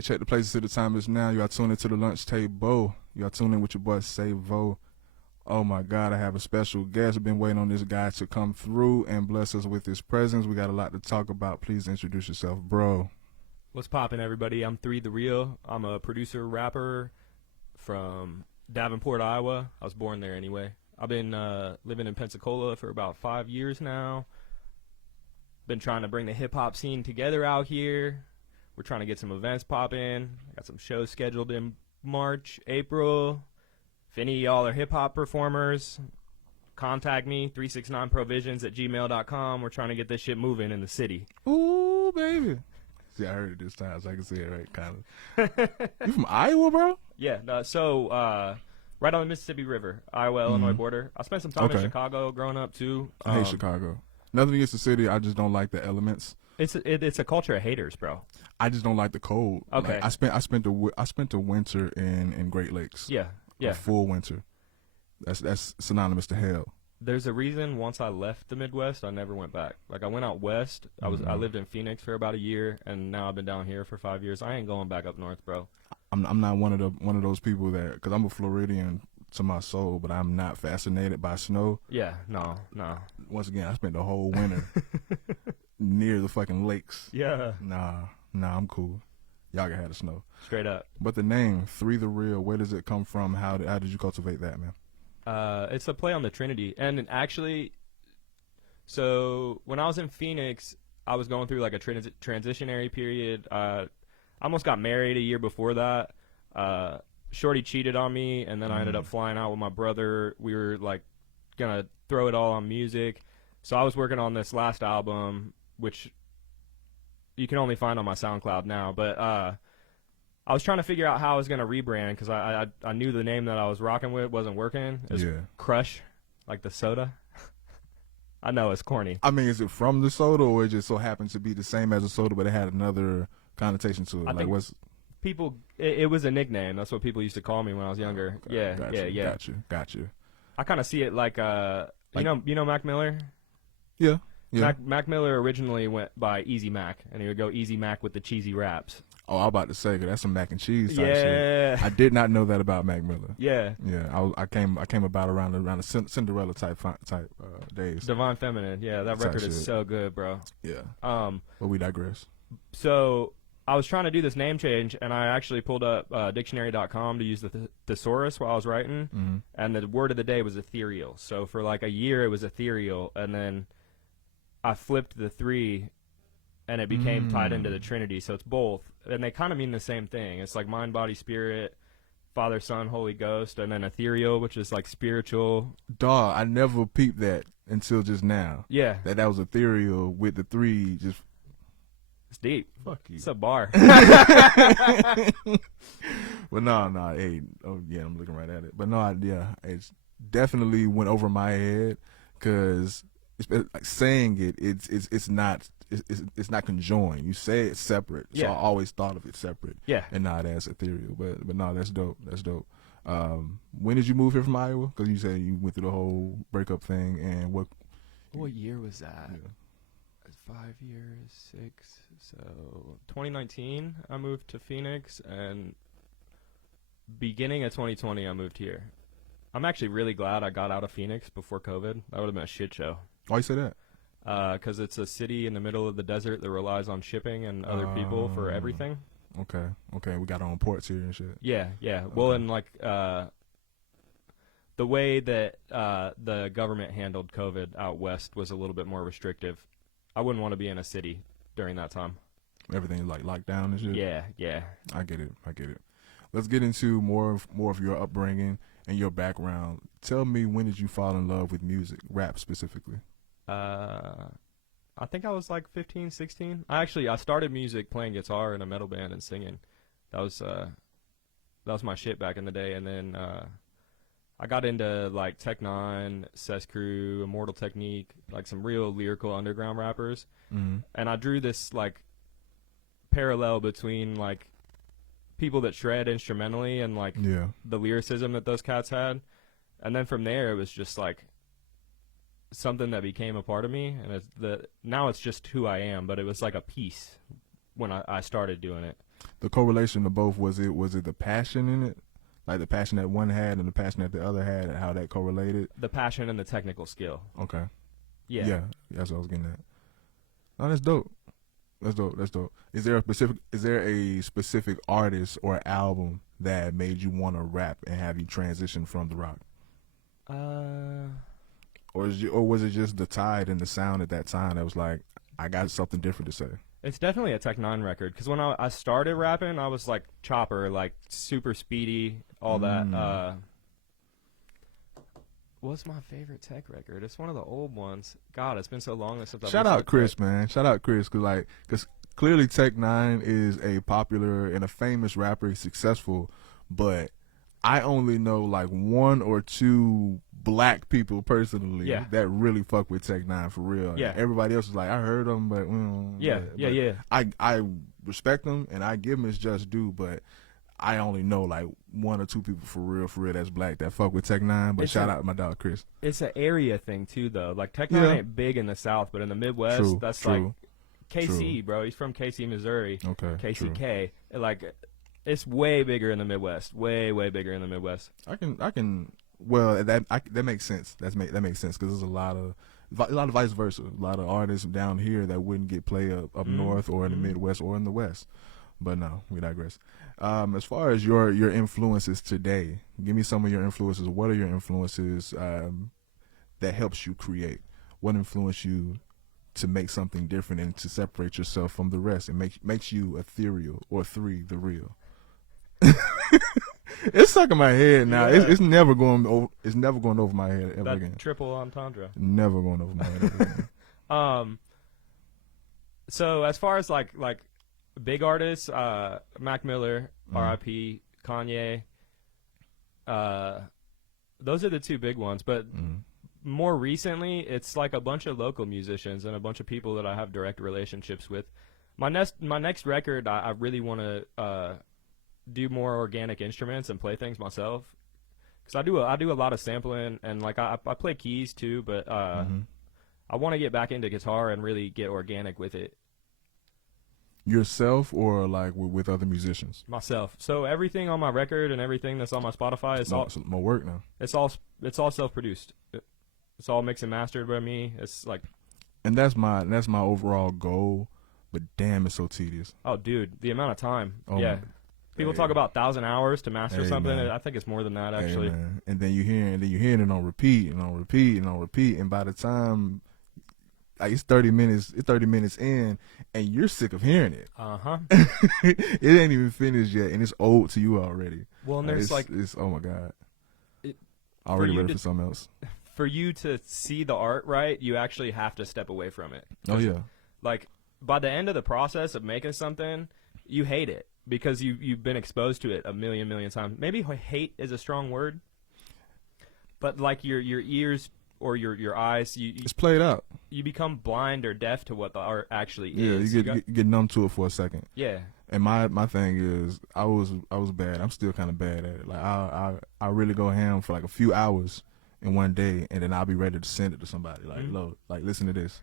Check the places to the time is now. You are tuning into the lunch table. You are tuning in with your boy Savo. Oh my God, I have a special guest. I've been waiting on this guy to come through and bless us with his presence. We got a lot to talk about. Please introduce yourself, bro. What's poppin', everybody? I'm 3theReal. I'm a producer, rapper from Davenport, Iowa. I was born there anyway. I've been living in Pensacola for about 5 years now. Been trying to bring the hip-hop scene together out here. We're trying to get some events poppin'. Got some shows scheduled in March, April. If any of y'all are hip-hop performers, contact me, 369provisions@gmail.com. We're trying to get this shit moving in the city. Ooh, baby. See, I heard it this time, so I can say it right, kind of. You from Iowa, bro? Yeah, right on the Mississippi River, Iowa-Illinois border. I spent some time in Chicago growing up, too. I hate Chicago. Nothing against the city, I just don't like the elements. It's a culture of haters, bro. I just don't like the cold. Okay. Like, I spent the winter in Great Lakes. Yeah. A full winter. That's synonymous to hell. There's a reason once I left the Midwest, I never went back. Like, I went out west. I lived in Phoenix for about a year, and now I've been down here for 5 years. I ain't going back up north, bro. I'm not one of those people that, because I'm a Floridian to my soul, but I'm not fascinated by snow. Yeah, no. Once again, I spent the whole winter near the fucking lakes. Yeah. Nah, I'm cool. Y'all can have the snow. Straight up. But the name, 3theReal, where does it come from? How did you cultivate that, man? It's a play on the Trinity. And actually, so when I was in Phoenix, I was going through like a transitionary period. I almost got married a year before that. Shorty cheated on me, and then I ended up flying out with my brother. We were like gonna throw it all on music. So I was working on this last album, which you can only find on my SoundCloud now. But I was trying to figure out how I was going to rebrand because I knew the name that I was rocking with wasn't working. It was Crush, like the soda. I know, it's corny. I mean, is it from the soda, or it just so happens to be the same as a soda, but it had another connotation to it? I think people, it was a nickname. That's what people used to call me when I was younger. Okay. Yeah. Got you. I kind of see it like, you know Mac Miller? Yeah. Mac Miller originally went by Easy Mac, and he would go Easy Mac with the cheesy raps. Oh, I was about to say, 'cause that's some mac and cheese type shit. I did not know that about Mac Miller. Yeah. I came about around the Cinderella type days. Divine Feminine. Yeah, that record is so good, bro. Yeah. But we digress. So I was trying to do this name change, and I actually pulled up dictionary.com to use the thesaurus while I was writing, and the word of the day was ethereal. So for like a year, it was ethereal, and then I flipped the 3, and it became tied into the Trinity. So it's both, and they kind of mean the same thing. It's like mind, body, spirit, Father, Son, Holy Ghost, and then ethereal, which is like spiritual. Dog, I never peeped that until just now. Yeah. That was ethereal with the 3 just... It's deep. Fuck you. It's a bar. But no, hey, I'm looking right at it. But no, it's definitely went over my head, because like saying it's not conjoined. You say it separate. So I always thought of it separate. Yeah. And not as ethereal. But no, that's dope. When did you move here from Iowa? Because you said you went through the whole breakup thing, and what year was that? Yeah. 5 years, 6. So 2019, I moved to Phoenix, and beginning of 2020, I moved here. I'm actually really glad I got out of Phoenix before COVID. That would have been a shit show. Why you say that? Because it's a city in the middle of the desert that relies on shipping and other people for everything. Okay. We got our own ports here and shit. Yeah. Okay. Well, and like the way that the government handled COVID out west was a little bit more restrictive. I wouldn't want to be in a city during that time. Everything like locked down and shit? Yeah. I get it. Let's get into more of your upbringing and your background. Tell me, when did you fall in love with music, rap specifically? I think I was like 15, 16. I started music playing guitar in a metal band and singing. That was my shit back in the day. And then I got into like Tech Nine, Cess Crew, Immortal Technique, like some real lyrical underground rappers. And I drew this like parallel between like people that shred instrumentally and like the lyricism that those cats had. And then from there, it was just like something that became a part of me, and now it's just who I am. But it was like a piece when I started doing it. The correlation of both, was it the passion in it, like the passion that one had and the passion that the other had, and how that correlated? The passion and the technical skill. Okay. Yeah. Yeah, that's what I was getting at. Oh, that's dope. That's dope. That's dope. Is there a specific artist or album that made you want to rap and have you transition from the rock? Or was it just the tide and the sound at that time that was like, I got something different to say? It's definitely a Tech 9 record, because when I started rapping, I was like chopper, like super speedy, all that. What's my favorite Tech record? It's one of the old ones. God, it's been so long since I've Shout out Chris, man. Shout out Chris, because clearly Tech 9 is a popular and a famous rapper. He's successful, but I only know like one or two black people personally that really fuck with Tech 9 for real. Yeah. Everybody else is like, I heard them, but I respect them and I give him his just due, but I only know like one or two people for real that's black that fuck with Tech 9. But shout out my dog Chris. It's an area thing too, though. Like Tech 9 ain't big in the South, but in the Midwest, that's like KC, bro. He's from KC, Missouri. Okay. KCK. Like, it's way bigger in the Midwest. Way bigger in the Midwest. I can. Well, that makes sense. That makes sense, because there's a lot of vice versa. A lot of artists down here that wouldn't get play up north or in the Midwest or in the West. But no, we digress. As far as your influences today, give me some of your influences. What are your influences that helps you create? What influenced you to make something different and to separate yourself from the rest and makes you ethereal, or 3theReal? It's stuck in my head now. Yeah. It's never going over. It's never going over my head ever again. Triple entendre. Never going over my head ever again. So as far as like big artists, Mac Miller, R.I.P., Kanye, those are the two big ones. But more recently, it's like a bunch of local musicians and a bunch of people that I have direct relationships with. My next record, I really want to do more organic instruments and play things myself, because I do a lot of sampling, and like I play keys too, but I want to get back into guitar and really get organic with it. Yourself, or like with other musicians? Myself. So everything on my record and everything that's on my Spotify is all more work now. It's all self-produced. It's all mixed and mastered by me. It's like, and that's my overall goal. But damn, it's so tedious. Oh, dude, the amount of time. Oh, yeah. People talk about 1,000 hours to master something. Man. I think it's more than that, actually. Man. And then you hearing it on repeat and on repeat and on repeat, and by the time like it's 30 minutes in, and you're sick of hearing it. It ain't even finished yet, and it's old to you already. Well, and there's it's oh my god, already ready for something else. For you to see the art right, you actually have to step away from it. Oh yeah. Like, by the end of the process of making something, you hate it, because you've been exposed to it a million times. Maybe hate is a strong word, but like your ears or your eyes, it's played out. You become blind or deaf to what the art actually is. You get numb to it for a second. Yeah. And my thing is, I was bad. I'm still kind of bad at it. Like I really go ham for like a few hours in one day, and then I'll be ready to send it to somebody. Like, look, like listen to this.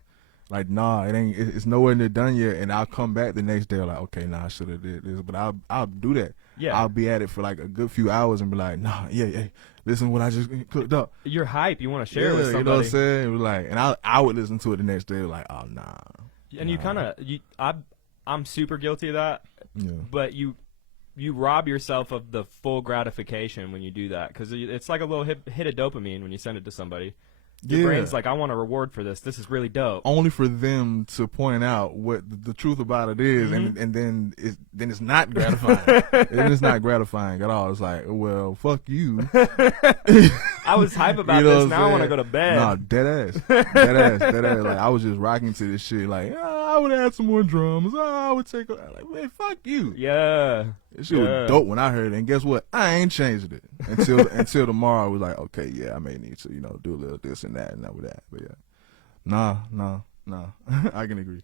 Like, nah, it ain't. It's nowhere near done yet, and I'll come back the next day like, okay, nah, I should have did this, but I'll do that. Yeah, I'll be at it for like a good few hours and be like, nah, yeah, listen to what I just cooked up. You're hype. You want to share it with somebody. You know what I'm saying? It was like, and I would listen to it the next day like, oh nah. And you kind of I'm super guilty of that. Yeah. But you rob yourself of the full gratification when you do that, because it's like a little hit of dopamine when you send it to somebody. Your brain's like, I want a reward for this. This is really dope. Only for them to point out what the truth about it is, and then it's not gratifying. It's not gratifying at all. It's like, well, fuck you. I was hype about this. Now I want to go to bed. Nah, dead ass. Like, I was just rocking to this shit. Like, I would add some more drums. I would take like, man, fuck you. Yeah. This shit was dope when I heard it, and guess what? I ain't changed it until tomorrow. I was like, okay, yeah, I may need to, do a little this and that and that with that. But yeah, nah. I can agree.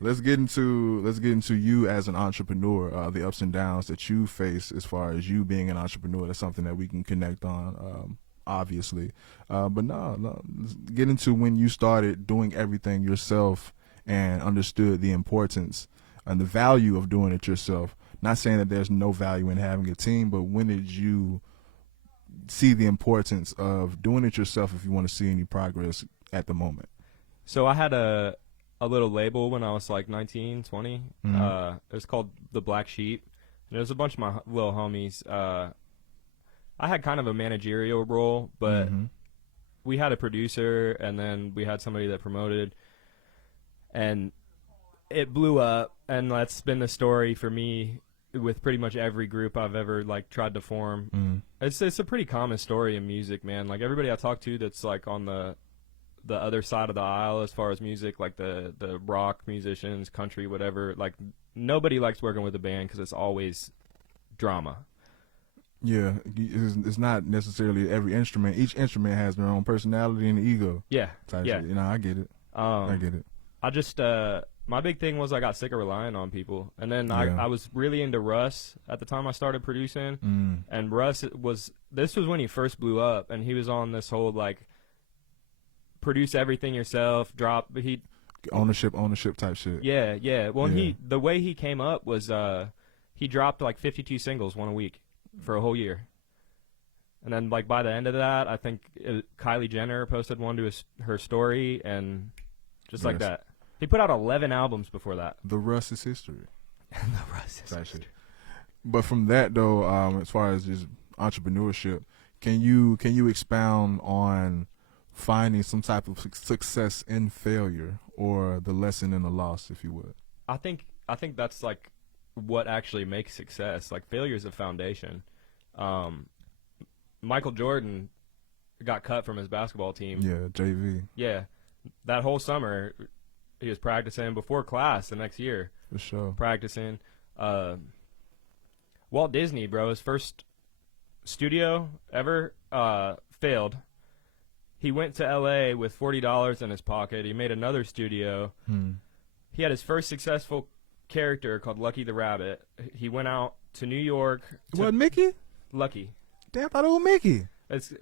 Let's get into you as an entrepreneur, the ups and downs that you face as far as you being an entrepreneur. That's something that we can connect on, obviously. But no, let's get into when you started doing everything yourself and understood the importance and the value of doing it yourself. Not saying that there's no value in having a team, but when did you see the importance of doing it yourself if you want to see any progress at the moment? So I had a little label when I was like 19, 20. Mhm. It was called The Black Sheep. And it was a bunch of my little homies. I had kind of a managerial role, but Mhm. we had a producer, and then we had somebody that promoted, and it blew up. And that's been the story for me with pretty much every group I've ever like tried to form. Mhm. It's a pretty common story in music, man. Like everybody I talk to that's like on the other side of the aisle as far as music, like the rock musicians, country, whatever, like nobody likes working with a band because it's always drama. Yeah, it's not necessarily every instrument. Each instrument has their own personality and ego. Yeah, Type yeah. shit. You know, I get it. I get it. I just my big thing was I got sick of relying on people, and then Yeah. I was really into Russ at the time I started producing, Mm. and Russ was when he first blew up, and he was on this whole like produce everything yourself, drop he Ownership type shit. yeah. Well, Yeah. the way he came up was he dropped like 52 singles one a week for a whole year. And then, like, by the end of that, I think Kylie Jenner posted one to her story, and just like Yes. that. He put out 11 albums before that. The Russ is history. The Russ is Type history. shit. But from that though, as far as just entrepreneurship, can you expound on finding some type of success in failure, or the lesson in the loss, if you would? I think that's, like, what actually makes success. Like, failure is a foundation. Michael Jordan got cut from his basketball team. Yeah, JV. Yeah. That whole summer, he was practicing before class the next year. For sure. Practicing. Walt Disney, bro, his first studio ever failed. He went to L.A. with $40 in his pocket. He made another studio. He had his first successful character called Lucky the Rabbit. He went out to New York. What, Mickey? Lucky. Damn, I thought it was Mickey.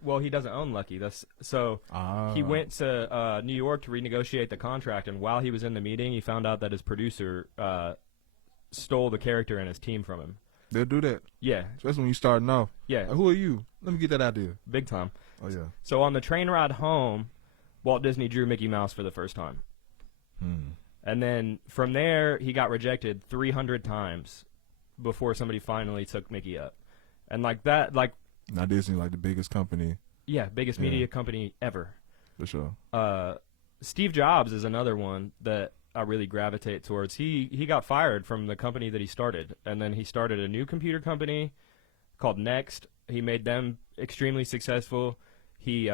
Well, he doesn't own Lucky. He went to New York to renegotiate the contract, and while he was in the meeting, he found out that his producer stole the character and his team from him. They'll do that, Yeah, especially when you starting off. yeah, Like, who are you? Let me get that idea. big time. Oh yeah. So on the train ride home, Walt Disney drew Mickey Mouse for the first time. And then from there, he got rejected 300 times before somebody finally took Mickey up. And like that, like, Now Disney, like the biggest company. yeah, biggest media company ever. For sure. Steve Jobs is another one that I really gravitate towards. He got fired from the company that he started, and then he started a new computer company called Next. He made them extremely successful. He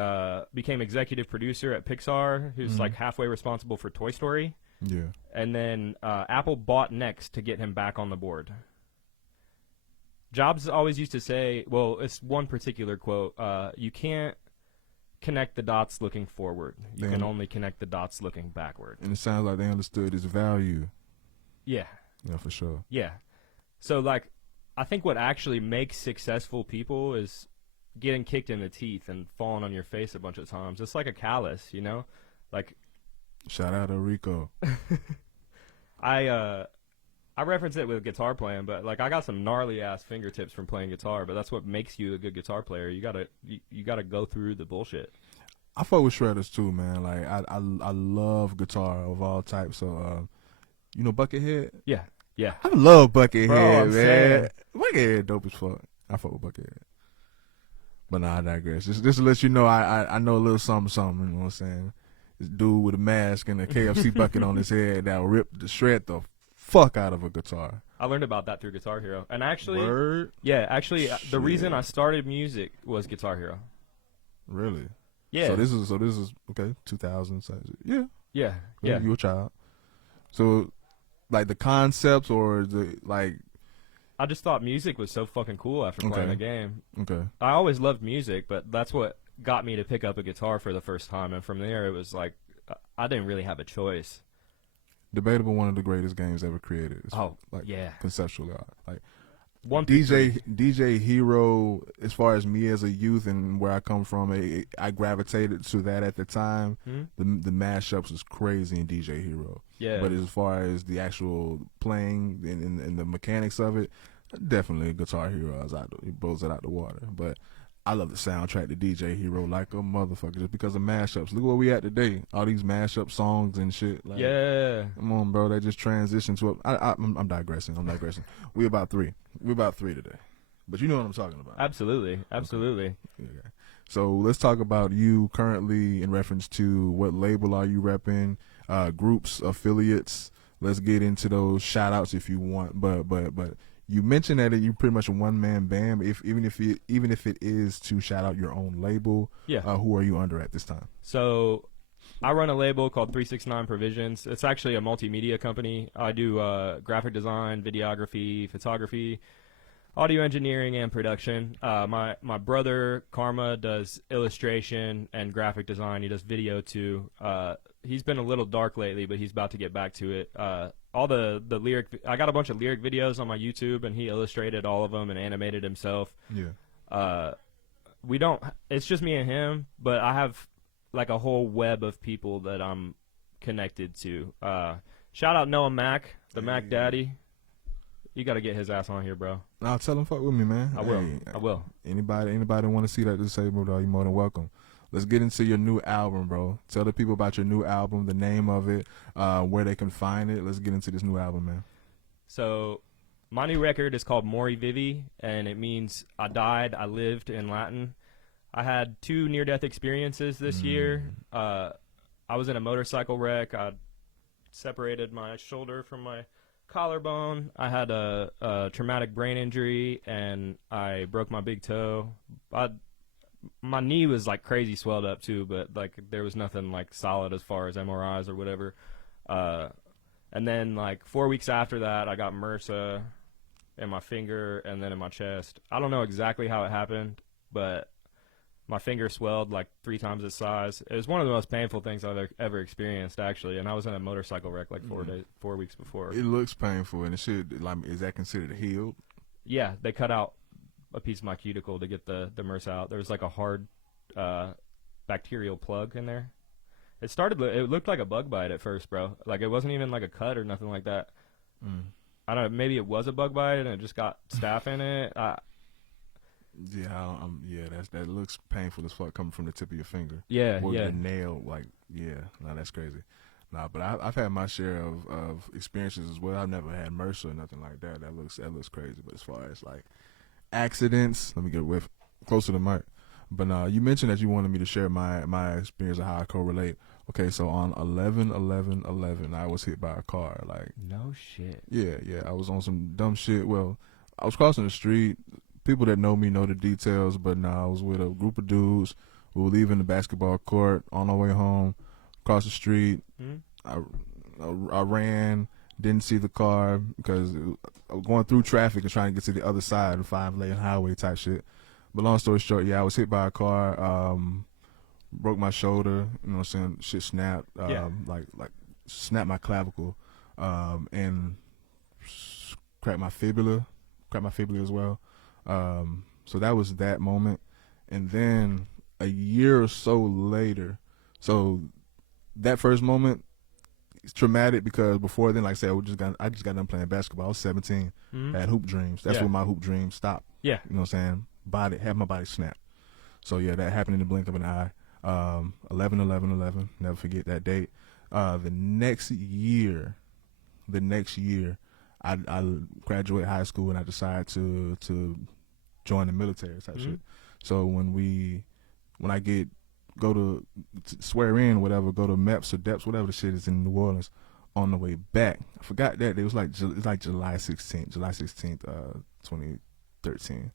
became executive producer at Pixar, who's like halfway responsible for Toy Story. Yeah. And then Apple bought Next to get him back on the board. Jobs always used to say, well, it's one particular quote, you can't connect the dots looking forward. You can only connect the dots looking backward. And it sounds like they understood his value. Yeah. Yeah, for sure. Yeah. So, like, I think what actually makes successful people is getting kicked in the teeth and falling on your face a bunch of times. It's like a callus, you know? Like, Shout out to Rico. I reference it with guitar playing, but like I got some gnarly ass fingertips from playing guitar, but that's what makes you a good guitar player. You gotta go through the bullshit. I fuck with shredders too, man. Like I love guitar of all types. So you know Buckethead? Yeah. I love Buckethead, Bro, I'm man. saying. Buckethead dope as fuck. I fuck with Buckethead. But nah, I digress. Just to let you know, I know a little something, you know what I'm saying? This dude with a mask and a KFC bucket on his head that will shred the fuck out of a guitar. I learned about that through Guitar Hero. And actually, Word? the reason I started music was Guitar Hero. Really? Yeah. So this is okay, 2000. Yeah. Yeah. You were a child. So like the concepts or the like. I just thought music was so fucking cool after playing the game. Okay. I always loved music, but that's what got me to pick up a guitar for the first time. And from there, it was like I didn't really have a choice. Debatable, one of the greatest games ever created. Oh, like yeah. Conceptually, like 1 through 3. DJ Hero, as far as me as a youth and where I come from, I gravitated to that at the time. The mashups was crazy in DJ Hero. Yeah. But as far as the actual playing and the mechanics of it, definitely Guitar Hero. He blows it out the water. But I love the soundtrack to DJ Hero like a motherfucker just because of mashups. Look where we at today. All these mashup songs and shit. Like, yeah. Come on, bro. They just transition to I'm digressing. We about 3. We about 3 today. But you know what I'm talking about. Absolutely. Okay. So let's talk about you currently in reference to what label are you repping, groups, affiliates. Let's get into those shout outs if you want. But you mentioned that you pretty much a one-man band. Even if it is to shout out your own label, who are you under at this time? So I run a label called 369 Provisions. It's actually a multimedia company. I do graphic design, videography, photography, audio engineering, and production. My brother Karma does illustration and graphic design. He does video too. He's been a little dark lately, but he's about to get back to it. All the lyric, I got a bunch of lyric videos on my YouTube, and he illustrated all of them and animated himself. Yeah. It's just me and him, but I have like a whole web of people that I'm connected to. Shout out Noah Mack, the Mac Daddy. You got to get his ass on here, bro. I'll tell him fuck with me, man. I will. Anybody want to see that disabled, you're more than welcome. Let's get into your new album, bro. Tell the people about your new album, the name of it, where they can find it. Let's get into this new album, man. So my new record is called Mori-Vivi, and it means I died, I lived in Latin. I had 2 near-death experiences this year. I was in a motorcycle wreck. I separated my shoulder from my collarbone. I had a traumatic brain injury, and I broke my big toe. My knee was like crazy swelled up too, but like there was nothing like solid as far as MRIs or whatever. And then like 4 weeks after that, I got MRSA in my finger and then in my chest. I don't know exactly how it happened, but my finger swelled like 3 times its size. It was one of the most painful things I've ever experienced, actually. And I was in a motorcycle wreck like 4 weeks before. It looks painful, and it should. Like, is that considered healed? Yeah, they cut out a piece of my cuticle to get the MRSA out. There was like a hard bacterial plug in there. It looked like a bug bite at first, bro. Like it wasn't even like a cut or nothing like that. I don't know, maybe it was a bug bite and it just got staph in it. That looks painful as fuck coming from the tip of your finger. Or the nail, that's crazy. But I've had my share of experiences as well. I've never had MRSA or nothing like that. That looks crazy. But as far as like accidents, let me get closer to the mic. But you mentioned that you wanted me to share my experience of how I correlate. Okay, so on 11/11/11, I was hit by a car. Like, no shit. Yeah, I was on some dumb shit. Well, I was crossing the street. People that know me know the details, but I was with a group of dudes. We were leaving the basketball court on our way home. Across the street, I ran. Didn't see the car because I was going through traffic and trying to get to the other side of 5-lane highway type shit. But long story short, I was hit by a car, broke my shoulder, you know what I'm saying? Shit snapped, like snapped my clavicle, and cracked my fibula as well. So that was that moment. And then a year or so later, so that first moment, it's traumatic because before then, like I said, I just got done playing basketball. I was 17. I had hoop dreams. That's when my hoop dreams stopped. Yeah. You know what I'm saying? Had my body snap. So that happened in the blink of an eye. 11/11/11. Never forget that date. The next year, I graduated high school and I decided to join the military type shit. So when I go to swear in, whatever, go to MEPS or DEPS, whatever the shit is in New Orleans, on the way back, I forgot that it was like July 16th, 2013.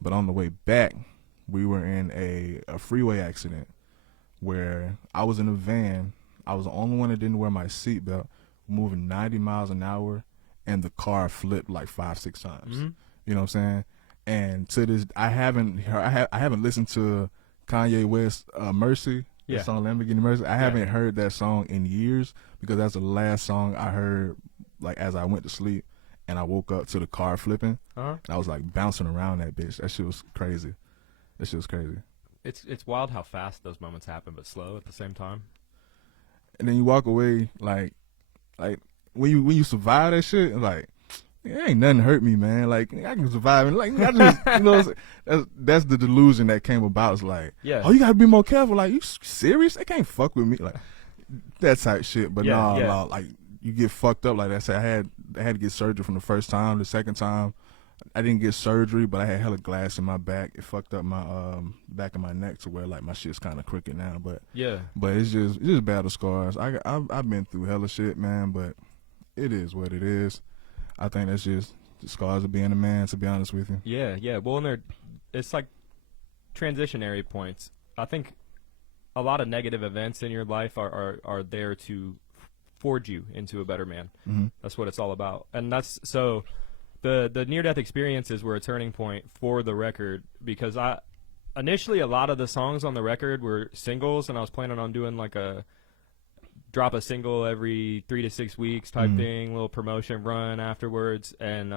But on the way back, we were in a freeway accident where I was in a van. I was the only one that didn't wear my seatbelt, moving 90 miles an hour, and the car flipped like 5-6 times. You know what I'm saying? And to this, I haven't listened to Kanye West Mercy, the song Lamborghini Mercy. I haven't heard that song in years because that's the last song I heard like as I went to sleep. and I woke up to the car flipping. Uh-huh. And I was like bouncing around that bitch. That shit was crazy. That shit was crazy. It's wild how fast those moments happen, but slow at the same time. And then you walk away like when you survive that shit, like it ain't nothing hurt me, man. Like I can survive, and like I just you know that's the delusion that came about. It's like, Yeah. oh, you gotta be more careful. Like you serious? They can't fuck with me, like that type shit. But no, like you get fucked up like that. So I had to get surgery from the first time. The second time, I didn't get surgery, but I had hella glass in my back. It fucked up my back of my neck to where like my shit's kind of crooked now. But it's just battle scars. I've been through hella shit, man. But it is what it is. I think that's just the scars of being a man. To be honest with you. Yeah. Well, and it's like transitionary points. I think a lot of negative events in your life are there to forge you into a better man. Mm-hmm. That's what it's all about, and that's so. The near-death experiences were a turning point for the record because initially a lot of the songs on the record were singles, and I was planning on doing like drop a single every 3 to 6 weeks type thing, little promotion run afterwards. And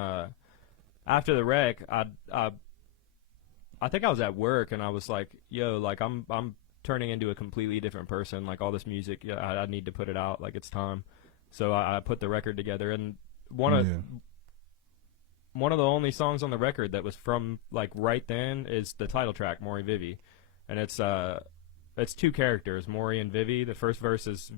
after the wreck, I think I was at work and I was like, yo, like I'm turning into a completely different person. Like all this music, I need to put it out. Like it's time. So I put the record together, and one of the only songs on the record that was from like right then is the title track, Mori-Vivi. And it's two characters, Mori and Vivi. The first verse is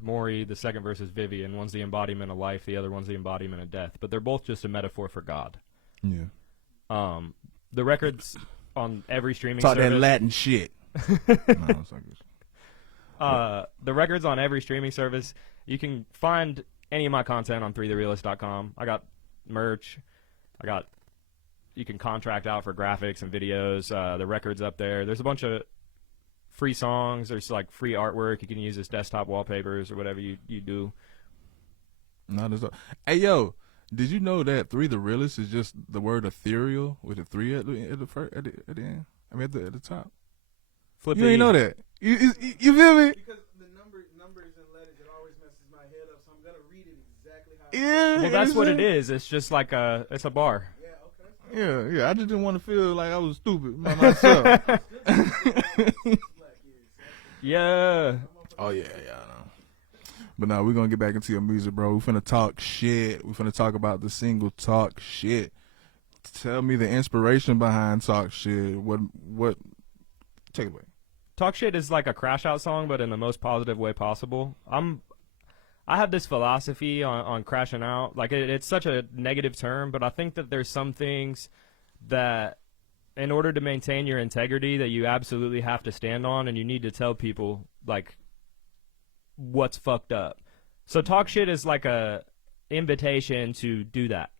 Mori, the second verse is Vivi, and one's the embodiment of life, the other one's the embodiment of death. But they're both just a metaphor for God. Yeah. The record's on every streaming Talk service. that Latin shit. No, it's like this. The record's on every streaming service. You can find any of my content on 3therealist.com. I got merch. You can contract out for graphics and videos. The record's up there. There's a bunch of free songs. There's like free artwork. You can use as desktop wallpapers or whatever you do. Hey, yo, did you know that 3theRealist is just the word ethereal with a 3 at the end? I mean, at the top. Flip you ain't know that. You feel me? Because the numbers and letters, it always messes my head up, so I'm going to read it exactly how Yeah. Well, that's what it is. It's just like it's a bar. Yeah, okay. Yeah. I just didn't want to feel like I was stupid by myself. Yeah. Oh, yeah, I know. But now we're going to get back into your music, bro. We're finna talk shit. We're finna talk about the single Talk Shit. Tell me the inspiration behind Talk Shit. What? Take it away. Talk Shit is like a crash out song, but in the most positive way possible. I have this philosophy on crashing out. Like it's such a negative term, but I think that there's some things that in order to maintain your integrity that you absolutely have to stand on, and you need to tell people like what's fucked up. So Talk Shit is like a invitation to do that.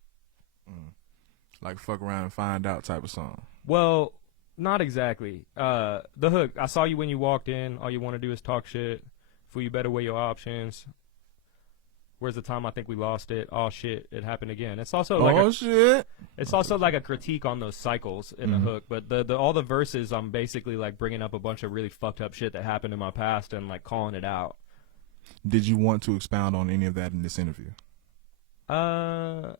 Like fuck around and find out type of song. Well, not exactly. The hook, I saw you when you walked in. All you want to do is talk shit. Fool, you better weigh your options. Where's the time I think we lost it? Oh shit, it happened again. It's also like shit. It's also like a critique on those cycles in the hook. But the all the verses, I'm basically like bringing up a bunch of really fucked up shit that happened in my past and like calling it out. Did you want to expound on any of that in this interview? Other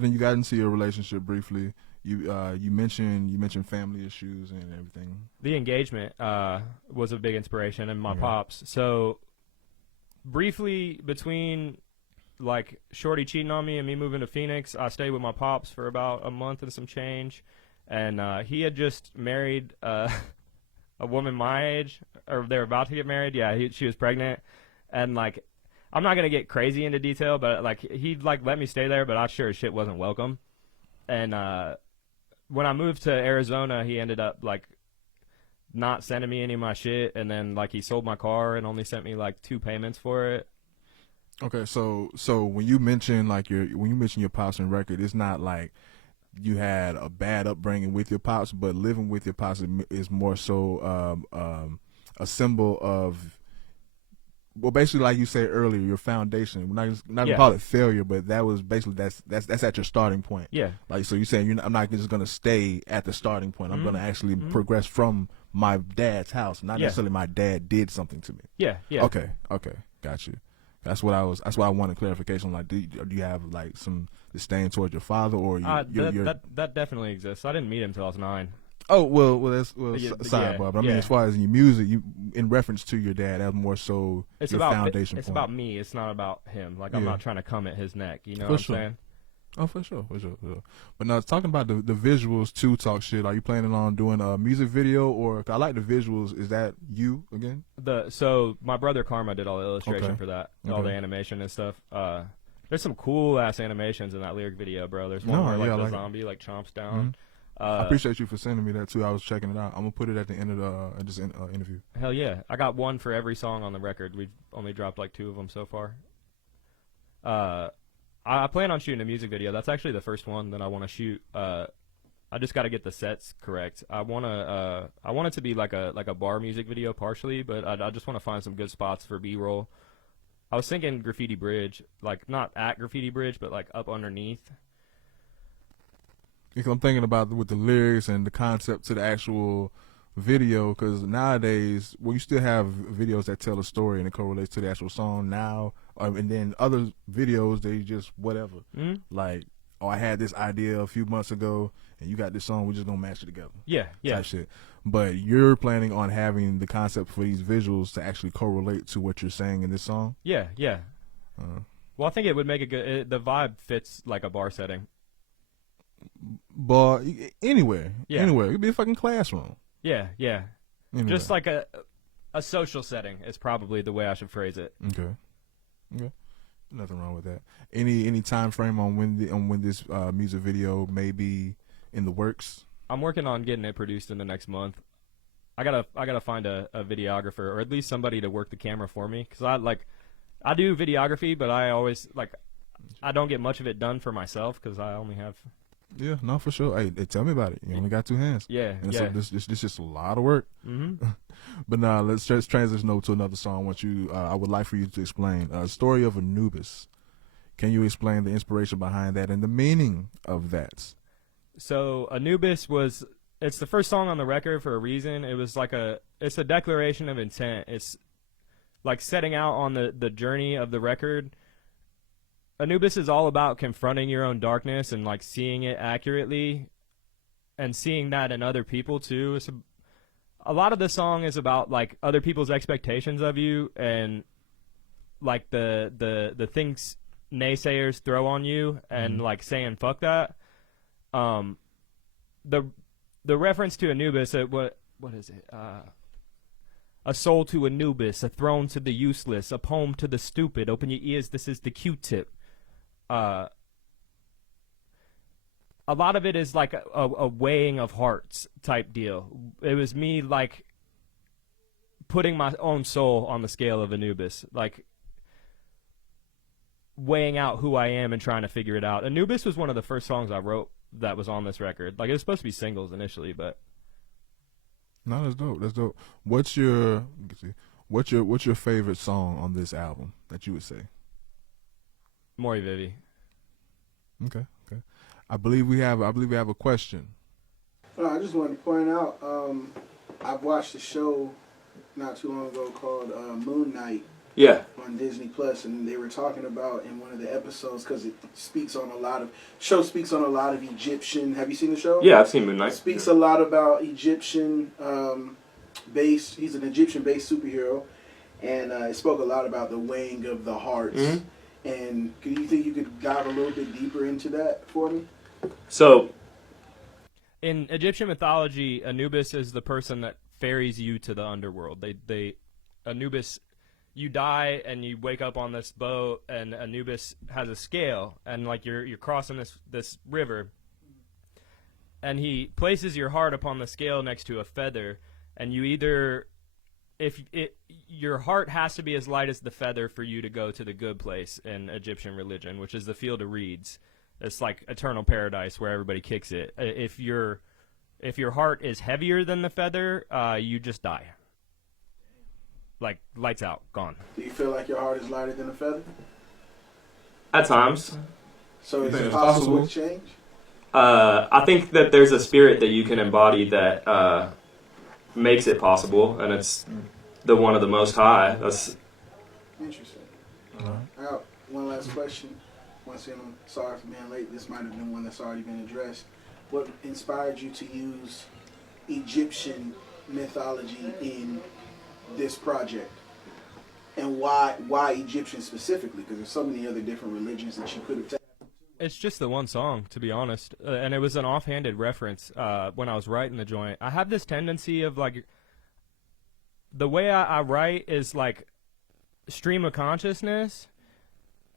than you got into your relationship briefly, you mentioned family issues and everything. The engagement was a big inspiration, and my pops. So briefly, between like Shorty cheating on me and me moving to Phoenix, I stayed with my pops for about a month and some change, and he had just married a woman my age, or they were about to get married. Yeah, she was pregnant, and like I'm not gonna get crazy into detail, but like he like let me stay there, but I sure as shit wasn't welcome. And when I moved to Arizona, he ended up like not sending me any of my shit, and then like he sold my car and only sent me like 2 payments for it. Okay, so when you mention your pops and record, it's not like you had a bad upbringing with your pops, but living with your pops is more so a symbol of, well, basically like you said earlier, your foundation. We're not gonna call it failure, but that was basically that's at your starting point. Yeah. Like, so you're saying I'm not just gonna stay at the starting point. I'm gonna actually progress from my dad's house, not necessarily my dad did something to me. Yeah. Okay, got you. That's what I wanted clarification. Like, do you have like some disdain towards your father, or that definitely exists. I didn't meet him till I was 9. Oh that's Yeah, sidebar. But I mean, yeah. as far as in your music, you in reference to your dad, that's more so It's your about foundation. It's point. about me. It's not about him. Like I'm Yeah. not trying to come at his neck. You know For what sure. I'm saying? Oh, for sure. But now talking about the visuals to talk shit. Are you planning on doing a music video, or 'cause I like the visuals? Is that you again? So my brother Karma did all the illustration Okay. for that, all Okay. the animation and stuff. There's some cool ass animations in that lyric video, bro. There's one No, where yeah, I the like it. zombie like chomps down. I appreciate you for sending me that too. I was checking it out. I'm gonna put it at the end of the interview. Hell yeah, I got one for every song on the record. We've only dropped like 2 of them so far. I plan on shooting a music video. That's actually the first one that I want to shoot. I just got to get the sets correct. I want it to be like a bar music video partially, but I just want to find some good spots for B-roll. I was thinking Graffiti Bridge, like not at Graffiti Bridge, but like up underneath. Because I'm thinking about with the lyrics and the concept to the actual video, because nowadays, well, you still have videos that tell a story and it correlates to the actual song now, and then other videos, they just whatever. Like, oh, I had this idea a few months ago, and you got this song, we're just gonna match it together. Yeah. Type shit. But you're planning on having the concept for these visuals to actually correlate to what you're saying in this song? Yeah. Well, I think it would make a good. The vibe fits like a bar setting. But anywhere. Yeah. Anywhere. It could be a fucking classroom. Yeah. Anywhere. Just like a social setting is probably the way I should phrase it. Okay. Nothing wrong with that. Any time frame on when this music video may be in the works? I'm working on getting it produced in the next month. I gotta find a videographer, or at least somebody to work the camera for me, because I do videography, but I don't get much of it done for myself because I only have. Yeah, no, for sure. Hey, tell me about it. You only got 2 hands. Yeah. So this just a lot of work. But now let's just transition over to another song. I would like for you to explain "Story of Anubis." Can you explain the inspiration behind that and the meaning of that? So Anubis it's the first song on the record for a reason. It's a declaration of intent. It's like setting out on the journey of the record. Anubis is all about confronting your own darkness and like seeing it accurately and seeing that in other people too. A lot of the song is about like other people's expectations of you and like the things naysayers throw on you and like saying fuck that. The reference to Anubis, what is it? A soul to Anubis, a throne to the useless, a poem to the stupid. Open your ears, this is the Q-tip. A lot of it is like a weighing of hearts type deal. It was me like putting my own soul on the scale of Anubis, like weighing out who I am and trying to figure it out. Anubis was one of the first songs I wrote that was on this record. Like it was supposed to be singles initially, but no, that's dope. That's dope. What's your favorite song on this album that you would say? Mori-Vivi. Okay. I believe we have a question. I just wanted to point out, I've watched a show not too long ago called Moon Knight. Yeah. On Disney Plus, and they were talking about in one of the episodes, because it speaks on a lot of Egyptian. Have you seen the show? Yeah, I've seen Moon Knight. It speaks a lot about Egyptian based. He's an Egyptian based superhero, and it spoke a lot about the weighing of the hearts. And do you think you could dive a little bit deeper into that for me? So, in Egyptian mythology, Anubis is the person that ferries you to the underworld. Anubis. You die and you wake up on this boat, and Anubis has a scale, and like you're crossing this river, and he places your heart upon the scale next to a feather, and you either, your heart has to be as light as the feather for you to go to the good place in Egyptian religion, which is the field of reeds. It's like eternal paradise where everybody kicks it. If your heart is heavier than the feather, you just die. Like, lights out, gone. Do you feel like your heart is lighter than a feather? At times. So is it possible to change? I think that there's a spirit that you can embody that makes it possible, and it's the one of the Most High. That's interesting. One last question. Once again, I'm sorry for being late. This might have been one that's already been addressed. What inspired you to use Egyptian mythology in this project? And why Egyptian specifically? Because there's so many other different religions that you could have taken. It's just the one song, to be honest, and it was an offhanded reference when I was writing the joint. I have this tendency of, like, the way I write is, like, stream of consciousness,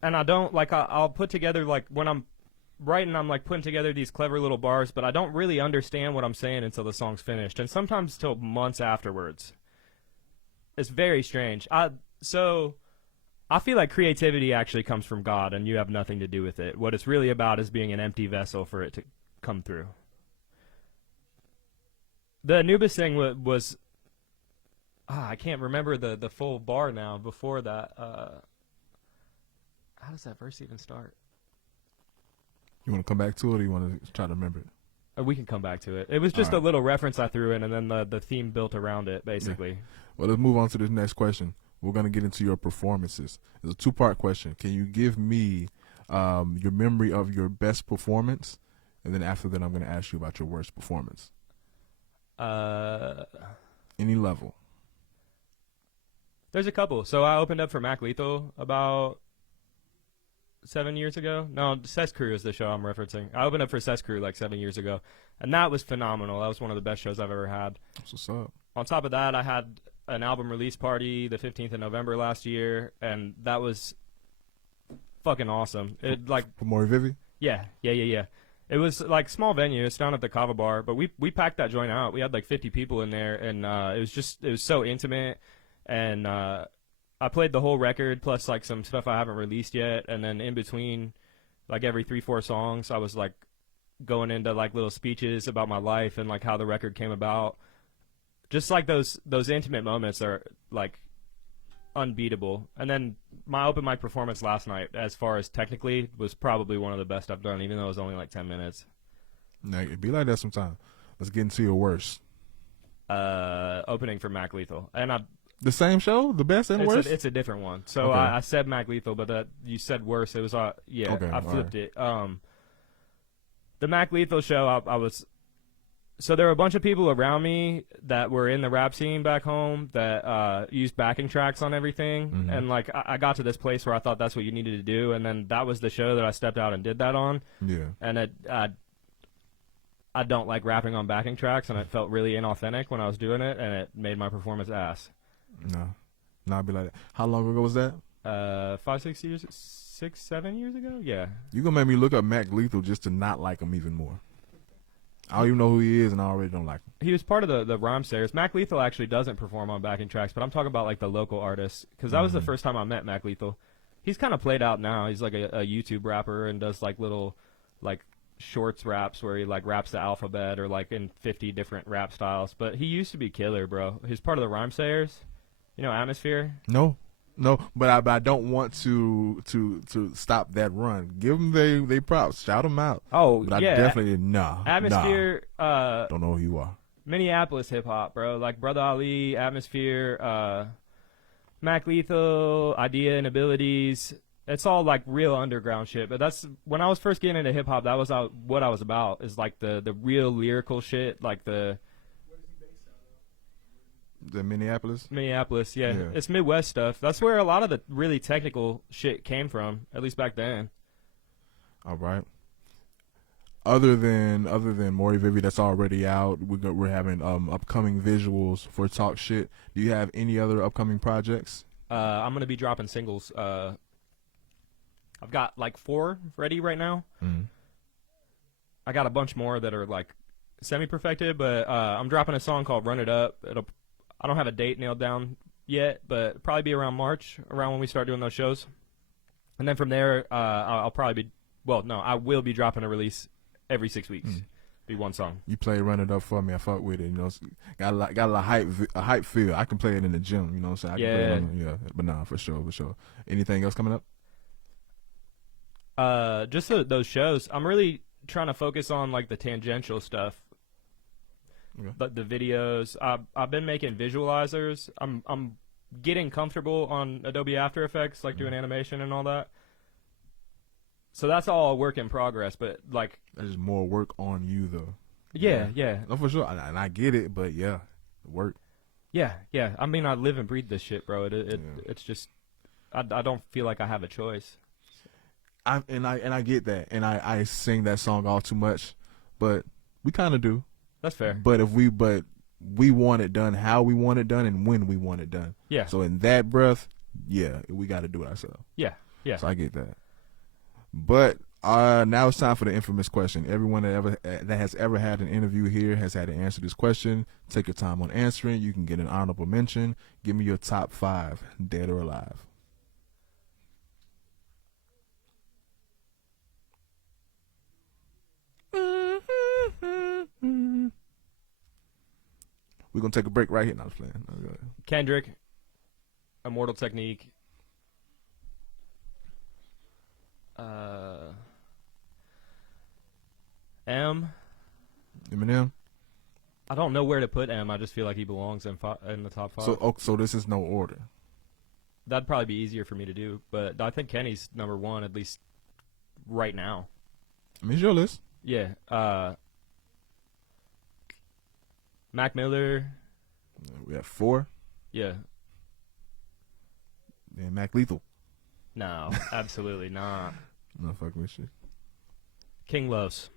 and I don't, like, I'll put together, like, when I'm writing, I'm, like, putting together these clever little bars, but I don't really understand what I'm saying until the song's finished, and sometimes till months afterwards. It's very strange. So I feel like creativity actually comes from God, and you have nothing to do with it. What it's really about is being an empty vessel for it to come through. The Anubis thing was I can't remember the full bar now. Before that, how does that verse even start? You want to come back to it, or you want to try to remember it? We can come back to it. It was just a little reference I threw in, and then the theme built around it, basically. Yeah. Well, let's move on to this next question. We're going to get into your performances. It's a two-part question. Can you give me your memory of your best performance? And then after that, I'm going to ask you about your worst performance. Any level. There's a couple. So I opened up for Mac Lethal about 7 years ago. No, Cess Crew is the show I'm referencing. I opened up for Cess Crew like 7 years ago, and that was phenomenal. That was one of the best shows I've ever had. That's what's up. On top of that, I had an album release party the 15th of November last year, and that was fucking awesome. It like for Mori-Vivi? Yeah. It was like small venue. It's down at the Kava Bar, but we packed that joint out. We had like 50 people in there, and it was so intimate. And I played the whole record plus like some stuff I haven't released yet, and then in between, like every 3-4 songs, I was like going into like little speeches about my life and like how the record came about. Just like those intimate moments are like unbeatable. And then my open mic performance last night, as far as technically, was probably one of the best I've done, even though it was only like 10 minutes. Nah, it'd be like that sometime. Let's get into your worst. Opening for Mac Lethal, and the same show, the best and worst. It's a different one. So okay. I said Mac Lethal, but you said worse. It was yeah. Okay, I flipped it. The Mac Lethal show, I was. So there were a bunch of people around me that were in the rap scene back home that used backing tracks on everything. Mm-hmm. And, like, I got to this place where I thought that's what you needed to do, and then that was the show that I stepped out and did that on. Yeah. And I don't like rapping on backing tracks, and it felt really inauthentic when I was doing it, and it made my performance ass. No, I'd be like that. How long ago was that? 7 years ago? Yeah. You gonna make me look up Mac Lethal just to not like him even more. I don't even know who he is, and I already don't like him. He was part of the Rhyme Sayers. Mac Lethal actually doesn't perform on backing tracks, but I'm talking about like the local artists, because that was the first time I met Mac Lethal. He's kind of played out now. He's like a YouTube rapper and does like little like shorts raps where he like raps the alphabet or like in 50 different rap styles. But he used to be killer, bro. He's part of the Rhyme Sayers. You know Atmosphere? No, but I don't want to stop that run. Give them they props. Shout them out. Oh, but yeah. I definitely Atmosphere. Don't know who you are. Minneapolis hip hop, bro. Like Brother Ali, Atmosphere, Mac Lethal, Idea and Abilities. It's all like real underground shit. But that's when I was first getting into hip hop. That was what I was about. Is like the real lyrical shit, like the. The Minneapolis? Minneapolis, yeah. It's Midwest stuff. That's where a lot of the really technical shit came from, at least back then. All right. Other than Mori-Vivi that's already out, we're having upcoming visuals for Talk Shit. Do you have any other upcoming projects? I'm going to be dropping singles. I've got like 4 ready right now. Mm-hmm. I got a bunch more that are like semi-perfected, but I'm dropping a song called Run It Up. I don't have a date nailed down yet, but it'll probably be around March, around when we start doing those shows. And then from there, I will be dropping a release every 6 weeks. Be one song. You play Run It Up for me. I fuck with it. You know, got a lot hype feel. I can play it in the gym. You know what I'm saying? But nah, for sure. Anything else coming up? Just those shows. I'm really trying to focus on like the tangential stuff. Okay. But the videos, I've been making visualizers. I'm getting comfortable on Adobe After Effects, like doing animation and all that. So that's all a work in progress, but like There's more work on you though. yeah. No, for sure, and I get it, but yeah, work. Yeah. I mean, I live and breathe this shit, bro. It's just I don't feel like I have a choice. I get that, and I sing that song all too much, but we kind of do. That's fair. But we want it done how we want it done and when we want it done. Yeah. So in that breath, yeah, we got to do it ourselves. Yeah. So I get that. But now it's time for the infamous question. Everyone that has ever had an interview here has had to answer this question. Take your time on answering. You can get an honorable mention. Give me your top 5, dead or alive. We're going to take a break right here. No, I was playing. Okay. Kendrick, Immortal Technique. Eminem. I don't know where to put M. I just feel like he belongs in the top 5. So this is no order. That'd probably be easier for me to do, but I think Kenny's number 1, at least right now. I mean, it's your list. Yeah. Mac Miller. We have 4. Yeah. Then Mac Lethal. No, absolutely not. No, fuck with shit. King Los.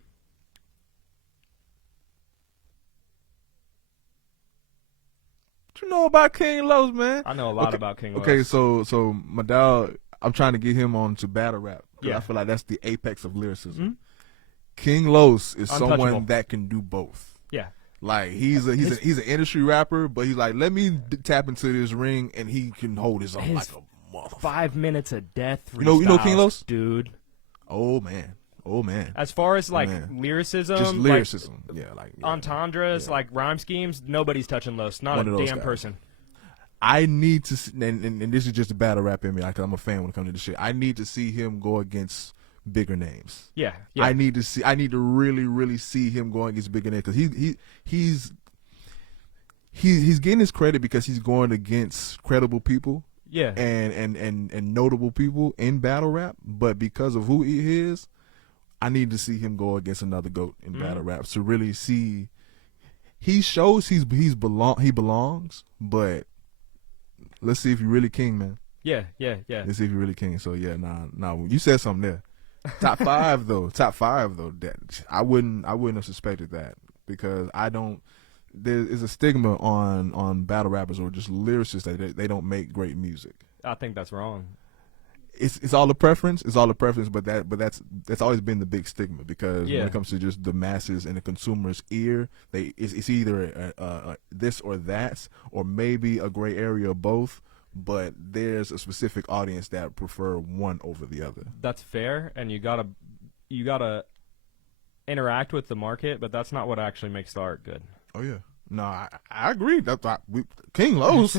What you know about King Los, man? I know a lot about King Los. Okay, so my dog, I'm trying to get him on to battle rap. Yeah. I feel like that's the apex of lyricism. Mm-hmm. King Los is Untouchable. someone that can do both. Yeah. Like he's an industry rapper, but he's like, let me tap into this ring, and he can hold his own like a motherfucker. 5 minutes of death. You know King freestyles, Los? dude. Oh man. As far as like Man. lyricism, Just lyricism, like entendres, like rhyme schemes, nobody's touching Los. Not One a of those damn guys. person. I need to, and this is just a battle rap in me. Like I'm a fan when it comes to this shit. I need to see him go against bigger names. Yeah. I need to really, really see him going against bigger names because he's getting his credit because he's going against credible people. Yeah. And notable people in battle rap, but because of who he is, I need to see him go against another GOAT in battle rap to really see. He shows he belongs, but let's see if you're really king, man. Yeah. Let's see if you're really king. So yeah, nah. You said something there. Top 5 though. That I wouldn't have suspected that because I don't. There is a stigma on battle rappers or just lyricists that they don't make great music. I think that's wrong. It's all a preference. But that's always been the big stigma because when it comes to just the masses and the consumer's ear, it's either this or that, or maybe a gray area of both. But there's a specific audience that prefer one over the other. That's fair, and you gotta interact with the market, but that's not what actually makes the art good. Oh yeah, no, I agree. King Los.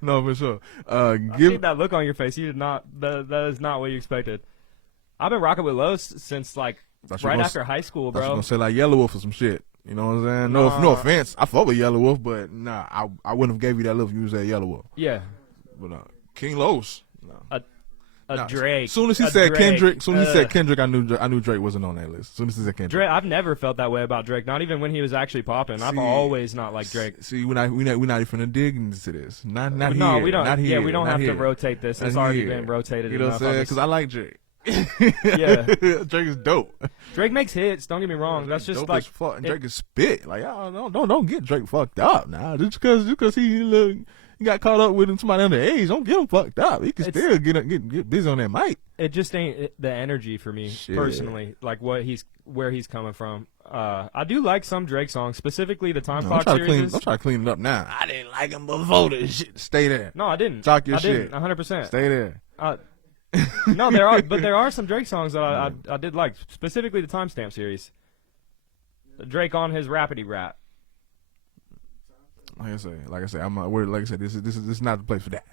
No, for sure. I see that look on your face. You did not. That is not what you expected. I've been rocking with Los since like right after high school, bro. I was gonna say like Yellow Wolf or some shit. You know what I'm saying? No offense. I fuck with Yellow Wolf, but nah, I wouldn't have gave you that look if you was at Yellow Wolf. Yeah. But King Los. No. Drake. As soon as he said Kendrick, I knew Drake wasn't on that list. As soon as he said Kendrick. Drake, I've never felt that way about Drake. Not even when he was actually popping. I've always not liked Drake. See, we're not even finna dig into this. Not no, here. we don't. Not here. Yeah, we don't not have here. to rotate this. It's Not already here. been rotated. You know what I'm saying? Because I like Drake. Yeah. Drake is dope. Drake makes hits. Don't get me wrong. That's just dope like as fuck. And Drake is spit. Like don't get Drake fucked up now. Just because he got caught up with somebody underage, don't get him fucked up. He can still get busy on that mic. It just ain't the energy for me personally. Like where he's coming from. I do like some Drake songs, specifically the Time Clock series. I'm trying to clean it up now. I didn't like him before this shit. Stay there. No, I didn't. Talk your I shit. didn't. 100%. Stay there. No, there are some Drake songs that I did like, specifically the Timestamp series. Drake on his rapidy rap. Like I say, this is not the place for that.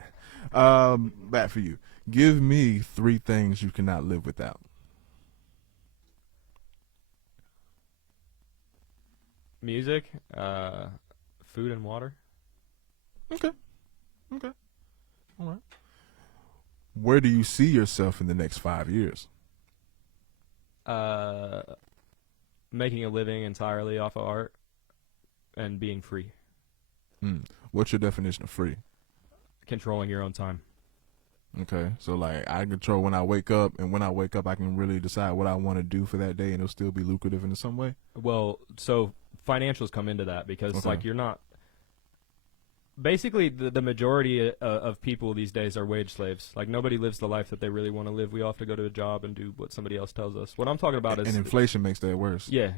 Back for you. Give me 3 things you cannot live without. Music, food and water. Okay. Okay. All right. Where do you see yourself in the next 5 years? Making a living entirely off of art and being free. What's your definition of free? Controlling your own time. Okay, so like I control when I wake up, and when I wake up, I can really decide what I want to do for that day, and it'll still be lucrative in some way. Well, so financials come into that because Okay. like you're not. Basically, the majority of people these days are wage slaves. Like nobody lives the life that they really want to live. We all have to go to a job and do what somebody else tells us. What I'm talking about is And inflation makes that worse. Yeah.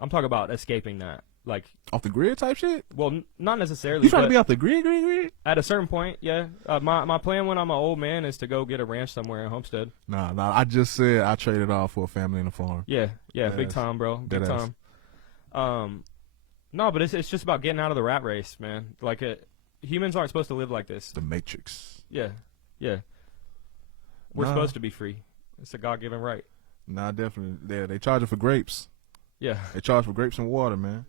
I'm talking about escaping that. Like Off the grid type shit. well, not necessarily. You trying to but be off the grid? at a certain point, yeah. My plan when I'm an old man is to go get a ranch somewhere in Homestead. Nah. I just said I traded off for a family and a farm. Yeah, big Deadass. time, bro. Big Deadass. time. No, but it's just about getting out of the rat race, man. Like humans aren't supposed to live like this. The Matrix. Yeah. We're Nah. supposed to be free. It's a God-given right. Nah, definitely. They charging for grapes. Yeah. They charge for grapes and water, man.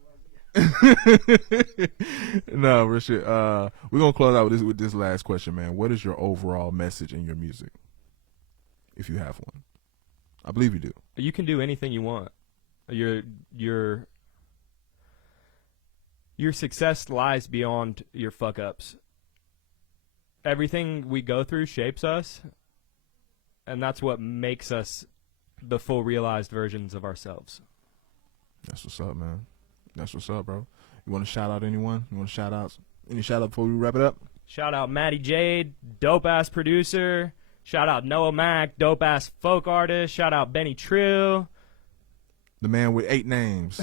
No, real shit. We're gonna close out with this last question, man. What is your overall message in your music, if you have one? I believe you do. You can do anything you want. Your success lies beyond your fuck-ups. Everything we go through shapes us, and that's what makes us the full realized versions of ourselves. That's what's up, man. That's what's up, bro. You want to shout out anyone? You want to shout out any shout out before we wrap it up? Shout out Matty Jade, dope-ass producer. Shout out Noah Mack, dope-ass folk artist. Shout out Benny Trill, The man with 8 names.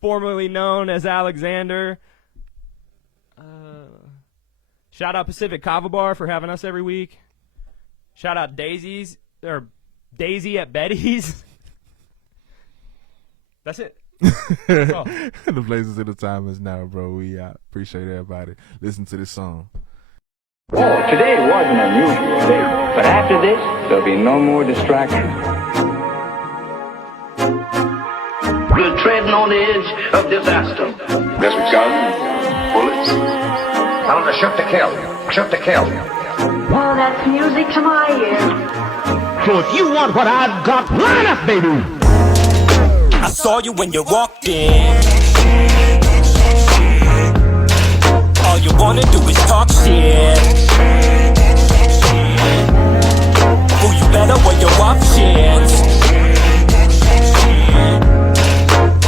formerly known as Alexander. Shout out Pacific Kava Bar for having us every week. Shout out Daisy at Betty's. That's it. That's all. The places of the time is now, bro. We appreciate everybody. Listen to this song. Oh, today was an unusual day, but after this, there'll be no more distractions. We're treading on the edge of disaster. Desert gun, bullets. Tell them to shoot to kill. Shoot to kill. Oh, that's music to my ears. So if you want what I've got, line up, baby! I saw you when you walked in. All you wanna do is talk shit. Who you better wear your options.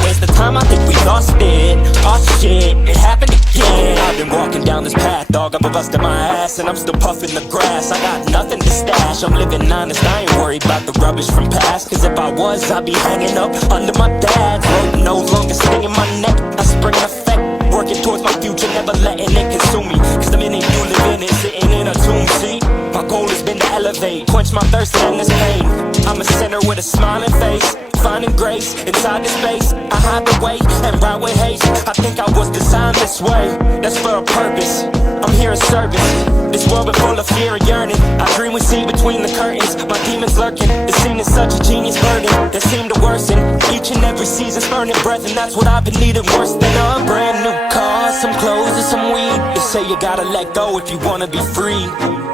Where's the time? I think we lost it. Oh shit, it happened again. I've been walking down this path, dog, I've been busting my ass, and I'm still puffing the grass. I got nothing to stash, I'm living honest, I ain't worried about the rubbish from past. Cause if I was, I'd be hanging up under my dad's rope, no longer stinging my neck. I spring an effect, working towards my future, never letting it consume me. Cause the minute you live in it, sitting in a tomb, see? My goal has been to elevate, quench my thirst and this pain. I'm a sinner with a smiling face, finding grace inside the space. I hide the weight and ride with haste. I think I was designed this way, that's for a purpose. I'm here in service. This world is full of fear and yearning. I dream we see between the curtains. My demons lurking. The scene is such a genius burden that seem to worsen. Each and every season's burning breath, and that's what I've been needing worse than a brand new car, some clothes and some weed. They say you gotta let go if you wanna be free.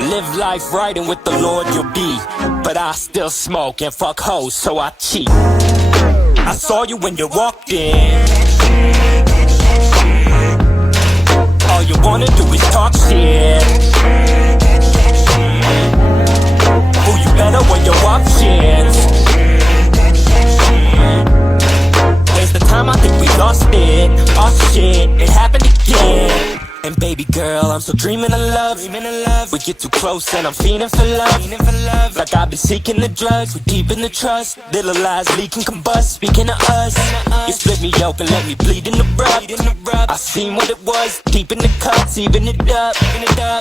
Live life right, and with the Lord you'll be. But I still smoke and fuck hoes, so I cheat. I saw you when you walked in. All you wanna do is talk shit. Who you better wear your options. Where's the time? I think we lost it. Oh shit, it happened again. And baby girl, I'm still dreaming of love. We get too close and I'm fiending for love. Like I've been seeking the drugs, we deep in the trust. Little lies leaking combust, speaking of us. You split me open, let me bleed in the rub. I seen what it was, deep in the cuts, even it up.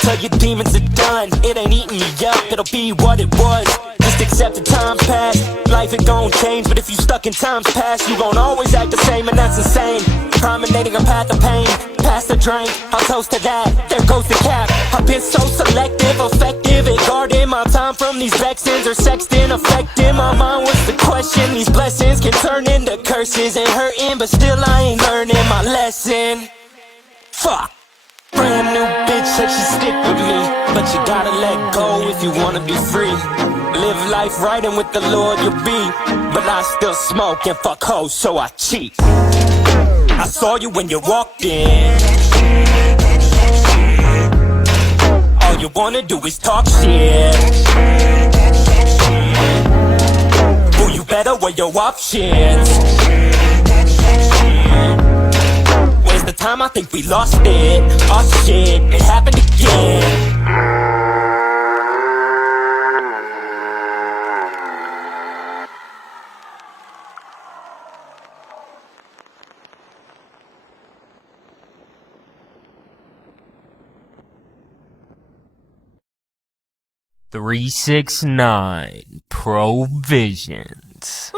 Tell your demons are done, it ain't eating me up. It'll be what it was, just accept the time past. Life ain't gon' change, but if you stuck in times past, you gon' always act the same, and that's insane. Promenading a path of pain, past the drink, I'll toast to that, there goes the cap. I've been so selective, effective at guarding my time from these vexings or sexting, affecting my mind. What's the question? These blessings can turn into curses and hurting, but still I ain't learning my lesson. Fuck. brand new bitch said she stick with me, but you gotta let go if you wanna be free. Live life right and with the Lord you'll be, but I still smoke and fuck hoes so I cheat. I saw you when you walked in. All you wanna do is talk shit. Ooh, you better weigh your options. Where's the time? I think we lost it. Oh shit, it happened again. $369 Provisions.